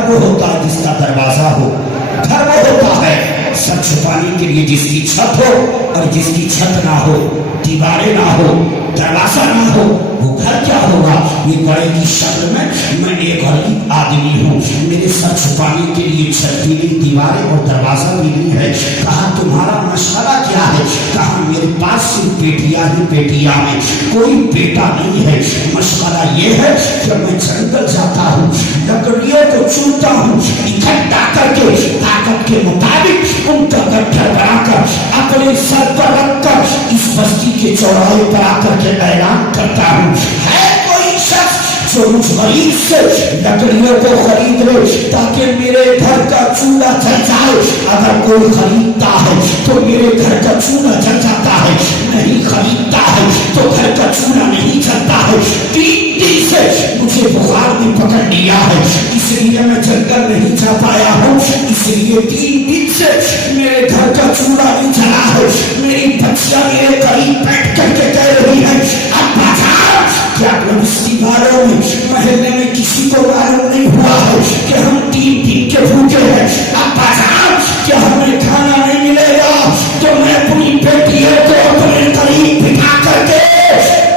گھر وہ ہوتا ہے جس کا دروازہ ہو، گھر وہ ہوتا ہے سر چھپانے کے لیے جس کی چھت ہو، اور جس کی چھت نہ ہو، دیواریں نہ ہو، دروازہ نہ ہو، وہ گھر کیا ہوگا؟ یہ بڑے کی شکل میں ایک غریب آدمی ہوں، میرے سر چھپانے کے لیے چھت بھی نہیں، دیواریں اور دروازہ بھی نہیں ہے۔ کہا تمہارا مشورہ کیا ہے؟ کہا میرے پاس صرف بیٹیاں ہی بیٹیاں ہیں، کوئی بیٹا نہیں ہے۔ مشورہ یہ ہے کہ میں جنگل جاتا ہوں، لکڑیوں کو چنتا ہوں، اکٹھا کر کے طاقت کے مطابق ان کا گٹھر بنا کر اپنے سر پر رکھ کر اس بستی کے چوراہے پر آ کر کے اعلان کرتا ہوں، ہے کوئی شخص جو مجھ غریب سے لکڑیوں کو خرید لے تاکہ میرے گھر کا چولہا جل جائے؟ اگر کوئی خریدتا ہے تو میرے گھر کا چولہا جل جاتا ہے، نہیں خریدتا ہے تو گھر کا چولہا نہیں جلتا ہے۔ 3 دن سے مجھے بخار نے پکڑ لیا ہے، اس لیے میں جنگل نہیں جا پایا ہوں، اس لیے 3 دن سے میرے گھر کا چولہا نہیں جلا ہے۔ میری بچیاں میرے قریب بیٹھ کر کے کہہ رہی ہے ابا جان کیا بستی والوں میں محلے میں کسی کو معلوم نہیں ہوا ہے کہ ہم 3 دن کے بھوکے ہیں؟ ابا جان کیا ہمیں کھانا نہیں ملے گا؟ تو میں اپنی بیٹیوں کو اپنے قریب بٹھا کر کے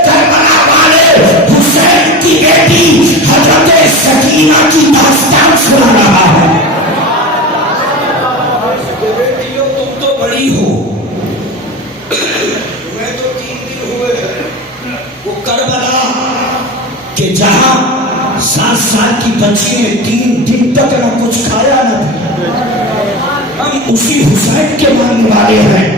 کربلا والے حسین کی بیٹی حضرت سکینہ کی داستان سنا رہا ہوں۔ بیٹیوں تم تو بڑی ہو، میں تو 3 دن ہوئے ہیں۔ وہ کربلا کہ جہاں 7 سال کی بچی نے 3 دن تک نہ کچھ کھایا نہ پیا، ہم اسی حسین کے ماننے والے ہیں،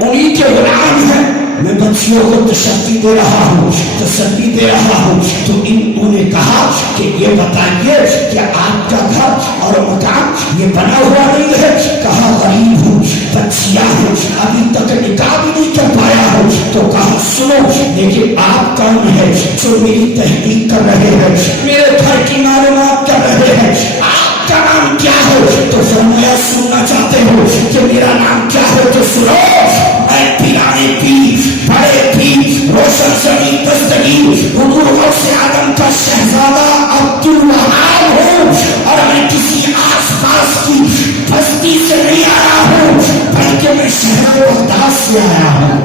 انہی کے غلام ہیں۔ میں بچیوں کو تشفی دے رہا ہوں، تسلی دے رہا ہوں، تو انہوں نے کہا کہ یہ بتائیے کہ آپ کا گھر اور مکان یہ بنا ہوا نہیں ہے؟ کہا غریب ہوں، بچیاں ہوں، ابھی تک نکاح بھی نہیں کر پایا ہوں۔ تو کہا سنو لیکن آپ کون ہے جو میری تحقیق کر رہے ہیں، میرے گھر کی معلومات کر رہے ہیں، آپ کا نام کیا ہے؟ تو فرمایا سننا چاہتے ہو کہ میرا نام کیا ہے تو سنو، میں پیرانے پیر بڑے پیر روشن زمین دستگیر حضور غوث اعظم کا شہزادہ عبدالوہاب ہوں، اور میں کسی آس پاس کی بستی سے نہیں آیا ہوں بلکہ میں شہر بغداد سے آیا ہوں۔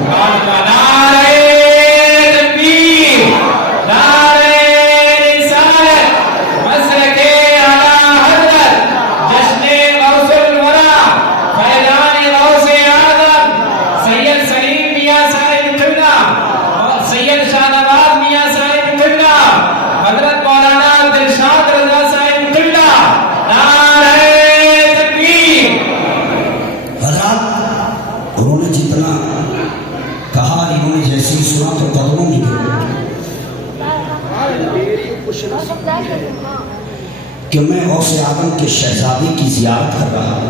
کہ میں غوث اعظم کے شہزادے کی زیارت کر رہا ہوں۔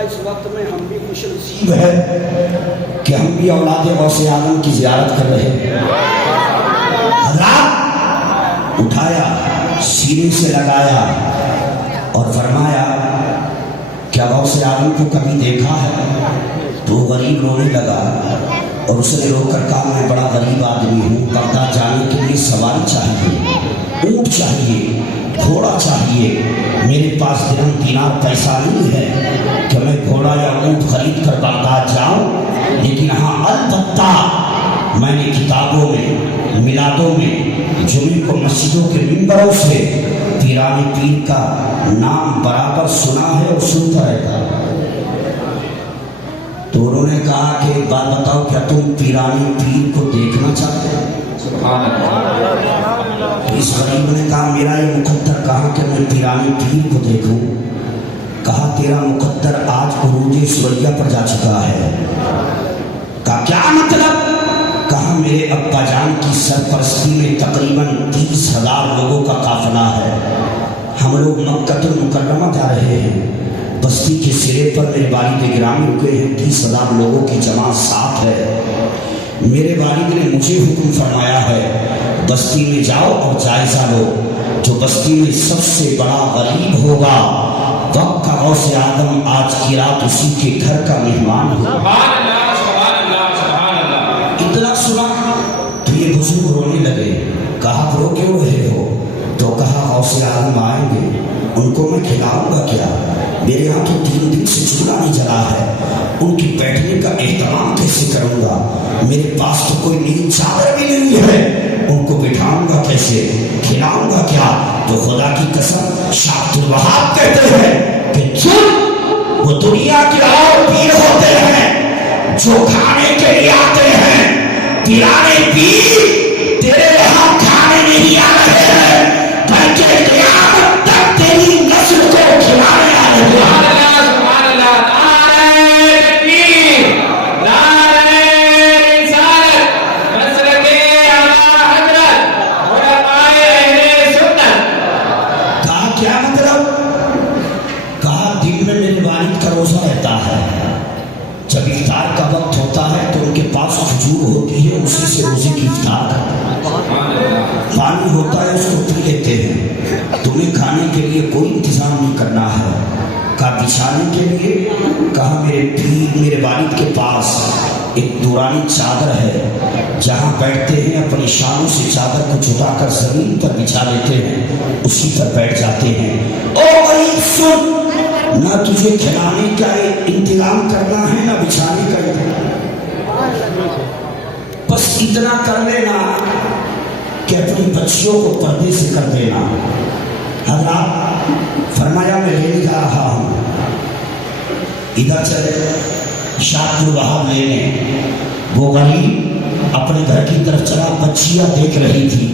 اس وقت میں ہم بھی خوش نصیب ہے کہ ہم بھی اولاد غوث اعظم کی زیارت کر رہے ہیں۔ حضرات اٹھایا، سینے سے لگایا اور فرمایا کیا غوث اعظم کو کبھی دیکھا ہے؟ تو غریب رونے لگا اور اس نے رو کر کہا میں بڑا غریب آدمی ہوں، بغداد جانے کے لیے سواری چاہیے، اونٹ چاہیے، گھوڑا چاہیے، میرے پاس درہم دینار پیسہ نہیں ہے کہ میں گھوڑا یا اونٹ خرید کر بغداد جاؤں، لیکن ہاں البتہ میں نے کتابوں میں، میلادوں میں، جمعے کو مسجدوں کے منبروں سے پیران پیر کا نام برابر سنا ہے اور سنتا رہتا۔ تو انہوں نے کہا کہ ایک بات بتاؤ کیا تم پیران پیر کو دیکھنا چاہتے ہو؟ سبحان اللہ۔ اس غریب نے کہا میرا یہ مقدر کہا کہ میں پیران پیر کو دیکھوں؟ کہا تیرا مقدر آج عروج سوریہ پر جا چکا ہے۔ کہا کیا مطلب؟ کہا میرے ابا جان کی سرپرستی میں تقریباً 30,000 لوگوں کا قافلہ ہے، ہم لوگ مکہ المکرمہ جا رہے ہیں، بستی کے سرے پر میرے والد گرامی رکے ہیں، 30,000 لوگوں کی جماعت ساتھ ہے۔ میرے والد نے مجھے حکم فرمایا ہے بستی میں جاؤ اور جائزہ لو، جو بستی میں سب سے بڑا غریب ہوگا وقت کا غوث اعظم آج کی رات اسی کے گھر کا مہمان ہوگا۔ اتنا سنا تو یہ بزرگ رونے لگے۔ کہا رو کیوں رہے ہو؟ تو کہا غوث اعظم آئیں گے, ان کو میں کھلاؤں گا کیا؟ میرے یہاں تو 3 دن سے چولہا نہیں جلا ہے, ان کی بیٹھنے کا اہتمام کیسے کروں گا؟ میرے پاس تو کوئی نئی چادر بھی نہیں ہے, ان کو بٹھاؤں گا کیسے, کھلاؤں گا کیا؟ تو خدا کی قسم شاہ عبد الوہاب کہتے ہیں کہ چل, وہ دنیا کے اور پیر ہوتے ہیں جو کھانے کے لیے آتے ہیں, پرانے پیر تیرے یہاں کھانے نہیں آ رہے ہیں بلکہ قیامت تک تیری نسل کو کھلانے آ رہے ہیں. جب افطار کا وقت ہوتا ہے تو ان کے پاس کھجور ہوتی ہے, اسی سے روزے کی افطار پانی ہوتا ہے اس کو پی لیتے ہیں. تمہیں کھانے کے لیے کوئی انتظام نہیں کرنا ہے. کہا بچھانے کے لیے, کہا میرے پیر میرے والد کے پاس ایک دورانی چادر ہے, جہاں بیٹھتے ہیں اپنی شانوں سے چادر کو جھکا کر زمین پر بچھا لیتے ہیں, اسی پر بیٹھ جاتے ہیں. او غریب سن, نہ تجھے کھلانے کا انتظام کرنا ہے نہ بچھانے کا انتظام, بس اتنا کر لینا کہ اپنی بچیوں کو پردے سے کر دینا. حضرات فرمایا میں لینے جا رہا ہوں, ادھر چلے شاہ عبد الوہاب لینے. وہ غریب اپنے گھر کی طرف چلا, بچیاں دیکھ رہی تھی.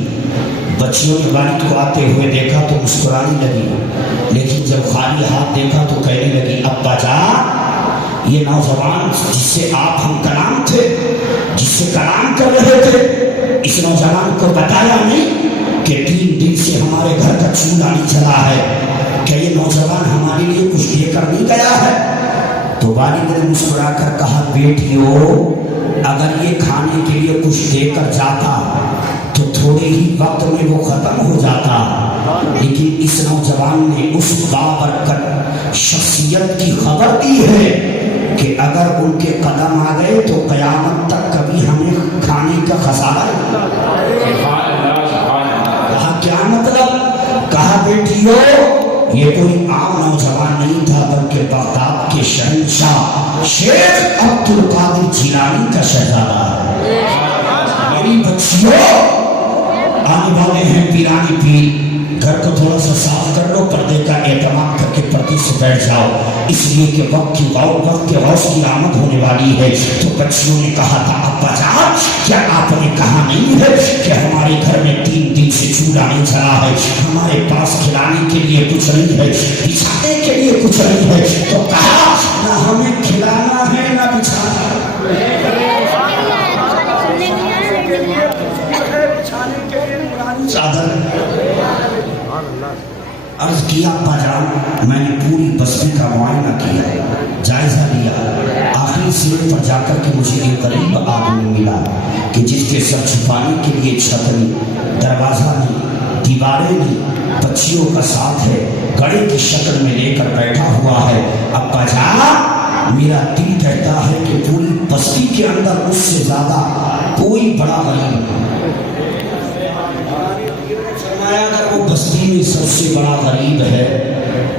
بچیوں نے والد کو آتے ہوئے دیکھا تو مسکرانے لگی, لیکن جب خالی ہاتھ دیکھا تو کہنے لگی ابا جان, یہ نوجوان جس سے آپ ہم کلام تھے, جس سے کلام کر رہے تھے, اس نوجوان کو بتایا نہیں کہ 3 دن سے ہمارے گھر کا چولہا نہیں چلا ہے, کیا یہ نوجوان ہمارے لیے کچھ دے کر نہیں گیا ہے؟ تو والد نے مسکرا کر کہا بیٹیو, اگر یہ کھانے کے لیے کچھ دے کر جاتا تو تھوڑے ہی وقت میں وہ ختم ہو جاتا, لیکن اس نوجوان نے اس بابرکت شخصیت کی خبر دی ہے کہ اگر ان کے قدم آ گئے تو قیامت تک کبھی ہمیں کھانے کا خسارہ نہیں. کہا کیا مطلب؟ کہا بیٹیو, یہ کوئی عام نوجوان نہیں تھا بلکہ بغداد کے شہنشاہ شیخ عبد القادر جیلانی کا شہزادہ ہے. میری بچیوں, آنے والے ہیں پیرانی پیر, گھر کو تھوڑا سا صاف کر لو, پردے کا اہتمام کر کے پردے سے بیٹھ جاؤ, اس لیے کہ وقت کے غوث کی آمد ہونے والی ہے. تو بچیوں نے کہا تھا ابا جان, کیا آپ نے کہا نہیں ہے کہ ہمارے گھر میں 3 دن سے چولہا نہیں چلا ہے, ہمارے پاس کھلانے کے لیے کچھ نہیں ہے, بچھانے کے لیے کچھ نہیں ہے؟ تو کہا نہ ہمیں کھلانا ہے نہ بچھانا ہے. چادر عرض کیا ابا جان, میں نے پوری بستی کا معائنہ کیا, جائزہ لیا, آخری سرے پر جا کر کے مجھے ایک غریب آدمی ملا کہ جس کے سر چھپانے کے لیے چھت نہیں, دروازہ نہیں, دیواریں نہیں, بچیوں کا ساتھ ہے, گڑے کی شکل میں لے کر بیٹھا ہوا ہے. ابا جان, میرا دل کہتا ہے کہ پوری بستی کے اندر اس سے زیادہ کوئی بڑا غریب نہیں. اگر وہ بستی میں سب سے بڑا غریب ہے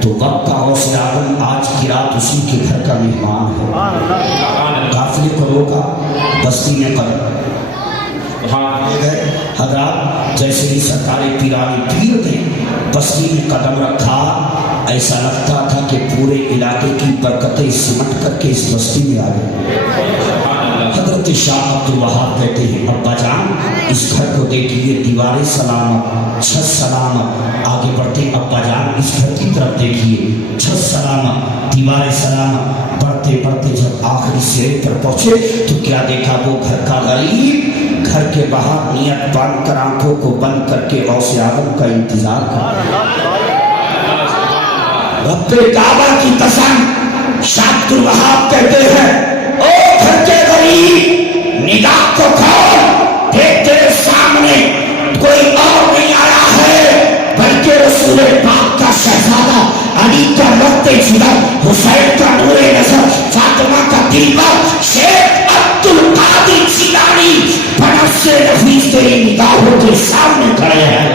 تو وقت کا غوث اعظم آج کی رات اسی کے گھر کا مہمان ہے. قافلے کو روکا, بستی میں قدم گئے. حضرات جیسے ہی سرکار پیرانی پیر نے بستی میں قدم رکھا, ایسا لگتا تھا کہ پورے علاقے کی برکتیں سمٹ کر کے اس بستی میں آ گئی. حضرت شاہ عبد الوہاب کہتے ہیں ابا جان, اس گھر کو دیکھیے, دیواریں سلامت, چھت سلامت. آگے بڑھتے ابا جان, اس گھر کی طرف دیکھیے, چھت سلامت, دیواریں سلامت. بڑھتے بڑھتے جب آخری سرے پر پہنچے تو کیا دیکھا, وہ گھر کا غریب گھر کے باہر نیت باندھ کر آنکھوں کو بند کر کے غوث اعظم کا انتظار کر رہا. رب کعبہ کی قسم, شاہ عبد الوہاب کہتے ہیں او گھر کے غریب, نگاہ کو کھول, دیکھ تیرے سامنے کوئی اور نہیں آیا ہے بلکہ رسول پاک کا شہزادہ, علی کا رخت جگر, حسین کا نور نظر, فاطمہ کا دلبر, شیخ عبد القادر جیلانی بنفس نفیس تیری نگاہوں کے سامنے کھڑے ہیں.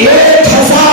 1000